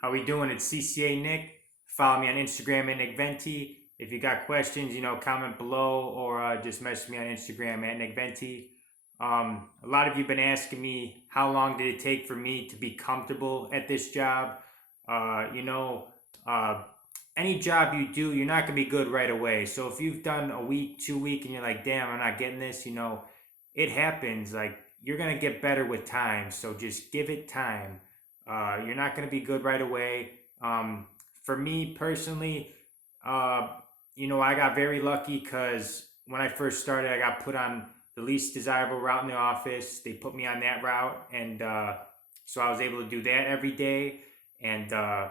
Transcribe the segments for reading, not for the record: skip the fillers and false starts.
How we doing? It's CCA Nick. Follow me on Instagram at Nick Venti. If you got questions, comment below or just message me on Instagram at Nick Venti. A lot of you have been asking me how long did it take for me to be comfortable at this job. Uh, you know, uh, any job you do, you're not gonna be good right away. So if you've done a week, 2 week, and you're like, damn, I'm not getting this, it happens. Like you're gonna get better with time. So just give it time. You're not going to be good right away. For me personally, uh, I got very lucky because when I first started, I got put on the least desirable route in the office. They put me on that route, and so I was able to do that every day, and I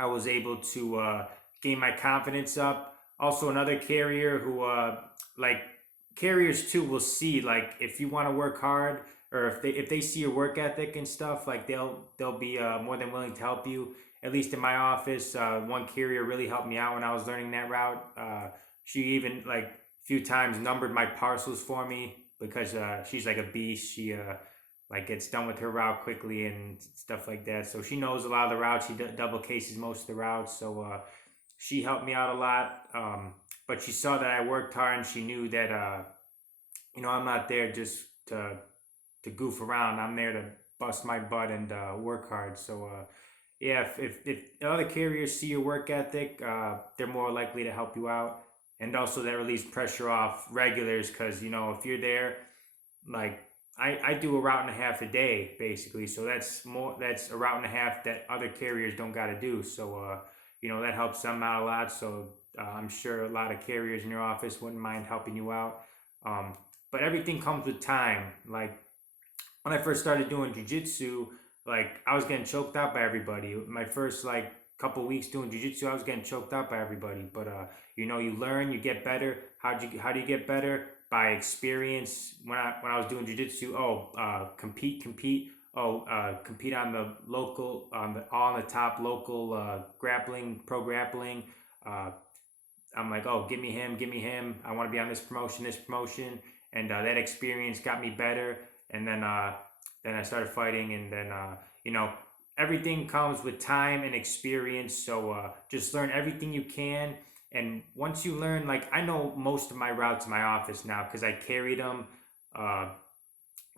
was able to gain my confidence up. Also, another carrier who, like, carriers too, will see like if you want to work hard or if they see your work ethic and stuff, like they'll be more than willing to help you. At least in my office, one carrier really helped me out when I was learning that route. She even like a few times numbered my parcels for me because she's like a beast. She like gets done with her route quickly and stuff like that. So she knows a lot of the routes. She double cases most of the routes. So she helped me out a lot. But she saw that I worked hard and she knew that I'm not there just to goof around. I'm there to bust my butt and work hard. So yeah, if other carriers see your work ethic, they're more likely to help you out. And also that relieves pressure off regulars because if you're there, like I do a route and a half a day basically, so that's a route and a half that other carriers don't got to do. So that helps them out a lot. So I'm sure a lot of carriers in your office wouldn't mind helping you out. um, but everything comes with time. Like when I first started doing jujitsu, like I was getting choked out by everybody. My first like couple weeks doing jujitsu, I was getting choked out by everybody. But you learn, you get better. How do you get better? By experience. When I was doing jujitsu, compete. Compete on the local on the top local grappling pro grappling. Uh, I'm like, oh, give me him, give me him. I want to be on this promotion, and that experience got me better. And then I started fighting, and then everything comes with time and experience. So just learn everything you can, and once you learn, like I know most of my routes in my office now because I carried them. Uh,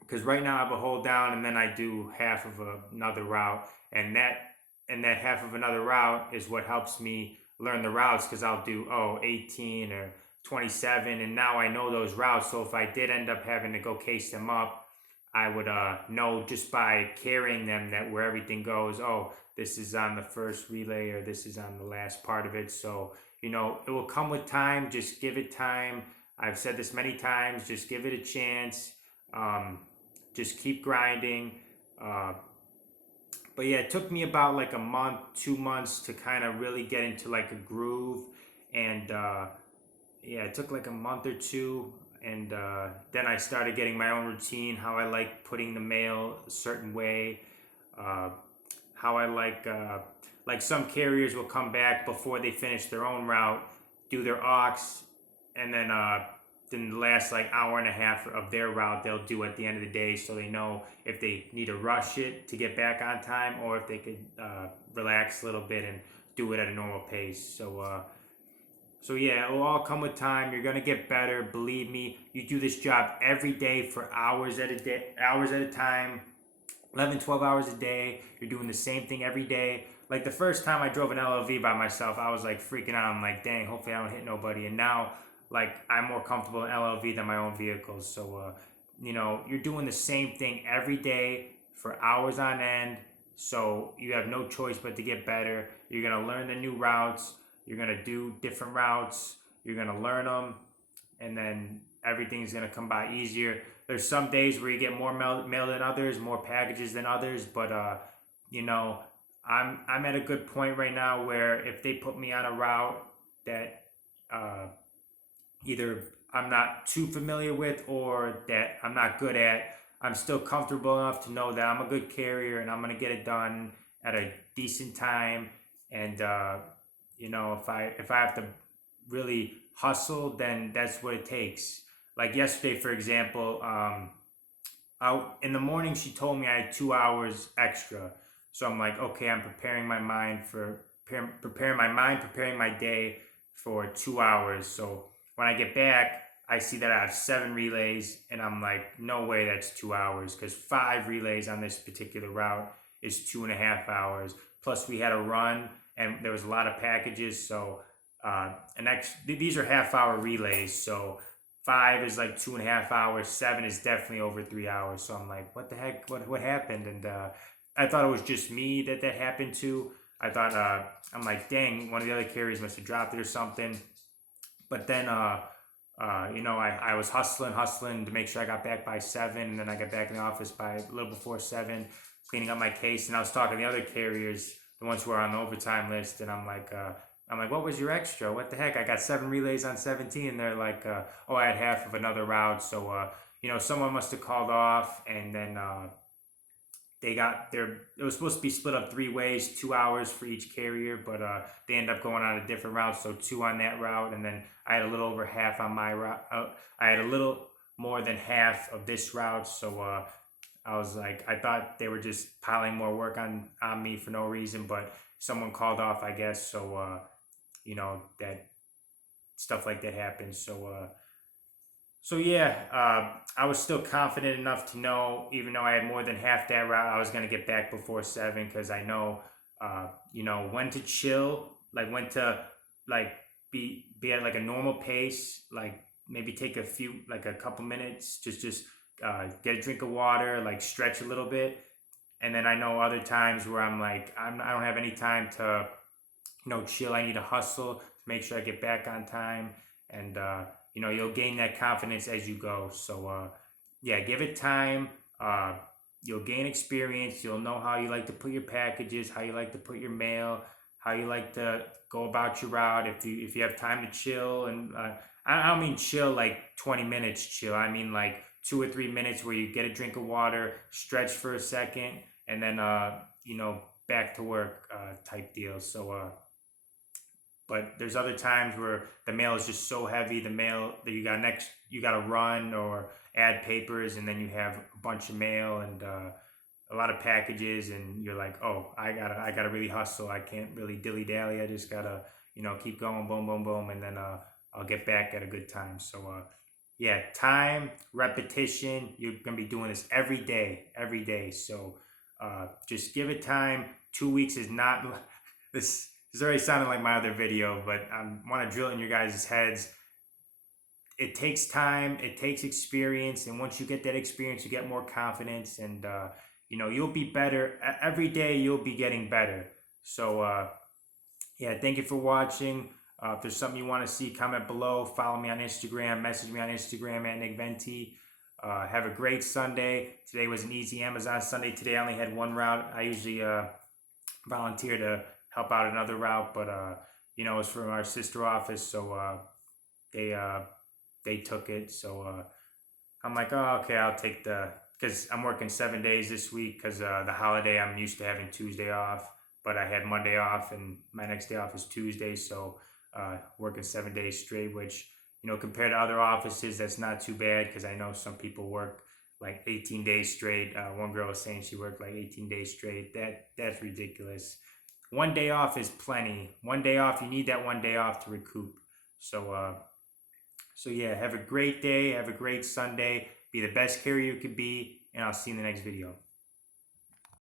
because right now I have a hold down, and then I do half of another route, and that half of another route is what helps me learn the routes because I'll do 18 or 27, and now I know those routes. So if I did end up having to go case them up, I would know just by carrying them that where everything goes. Oh, this is on the first relay or this is on the last part of it. So it will come with time. Just give it time. I've said this many times. Just give it a chance. Um, just keep grinding. Uh, but yeah, it took me about like a month, 2 months to kind of really get into like a groove. And yeah, it took like a month or two. And then I started getting my own routine, how I like putting the mail a certain way, uh, how I like some carriers will come back before they finish their own route, do their aux, and then the last like hour and a half of their route they'll do at the end of the day, so they know if they need to rush it to get back on time or if they could relax a little bit and do it at a normal pace. So yeah, it will all come with time. You're gonna get better. Believe me. You do this job every day for hours at a time, 11, 12 hours a day. You're doing the same thing every day. Like the first time I drove an LLV by myself, I was like freaking out. I'm like, dang, hopefully I don't hit nobody. And now, like, I'm more comfortable in LLV than my own vehicles. So, you're doing the same thing every day for hours on end. So you have no choice but to get better. You're gonna learn the new routes. You're gonna do different routes. You're gonna learn them, and then everything's gonna come by easier. There's some days where you get more mail than others, more packages than others, but you know, I'm at a good point right now where if they put me on a route that uh, either I'm not too familiar with or that I'm not good at, I'm still comfortable enough to know that I'm a good carrier and I'm gonna get it done at a decent time. And if I have to really hustle, then that's what it takes. Like yesterday, for example, out in the morning, she told me I had 2 hours extra. So I'm like, okay, I'm preparing my mind for preparing my day for 2 hours. So when I get back, I see that I have 7 relays, and I'm like, no way, that's 2 hours, because 5 relays on this particular route is 2.5 hours. Plus, we had a run, and there was a lot of packages. So, these are half-hour relays. So, 5 is like 2.5 hours. 7 is definitely over 3 hours. So I'm like, what the heck? What happened? And I thought it was just me that happened to. I thought I'm like, dang, one of the other carriers must have dropped it or something. But then I was hustling to make sure I got back by 7, and then I got back in the office by a little before 7, cleaning up my case, and I was talking to the other carriers, the ones who are on the overtime list, and I'm like, what was your extra? What the heck? I got 7 relays on 17, and they're like, oh, I had half of another route, so someone must have called off, and then it was supposed to be split up 3 ways, 2 hours for each carrier, but they ended up going on a different route, so 2 on that route, and then I had a little over half on my route. I had a little more than half of this route, so I was like, I thought they were just piling more work on me for no reason, but someone called off, I guess, so that stuff like that happens. So yeah, I was still confident enough to know, even though I had more than half that route, I was gonna get back before 7, because I know, when to chill, like when to like be at like a normal pace, like maybe take a couple minutes, just get a drink of water, like stretch a little bit, and then I know other times where I'm like, I don't have any time to chill. I need to hustle to make sure I get back on time, and you'll gain that confidence as you go. So yeah, give it time. You'll gain experience. You'll know how you like to put your packages, how you like to put your mail, how you like to go about your route. If you have time to chill, and I don't mean chill like 20 minutes chill. I mean like 2 or 3 minutes where you get a drink of water, stretch for a second, and then back to work type deal. So but there's other times where the mail is just so heavy, the mail that you got to run or add papers, and then you have a bunch of mail and a lot of packages, and you're like, oh, I gotta really hustle. I can't really dilly dally. I just gotta keep going, boom, boom, boom, and then I'll get back at a good time. So yeah, time, repetition. You're gonna be doing this every day. So just give it time. 2 weeks is not this. This already sounded like my other video, but I want to drill in your guys' heads. It takes time, it takes experience, and once you get that experience, you get more confidence, and you'll be better every day. You'll be getting better. So yeah, thank you for watching. If there's something you want to see, comment below. Follow me on Instagram. Message me on Instagram at Nick Venti. Have a great Sunday. Today was an easy Amazon Sunday. Today I only had one route. I usually volunteer to help out another route, but it's from our sister office, so they took it. So I'm like, oh, okay, I'll take because I'm working 7 days this week, because the holiday, I'm used to having Tuesday off, but I had Monday off, and my next day off is Tuesday, so working 7 days straight, which compared to other offices, that's not too bad, because I know some people work like 18 days straight. One girl was saying she worked like 18 days straight. That's ridiculous. One day off is plenty. One day off, you need that one day off to recoup. So yeah, have a great day. Have a great Sunday. Be the best carrier you could be, and I'll see you in the next video.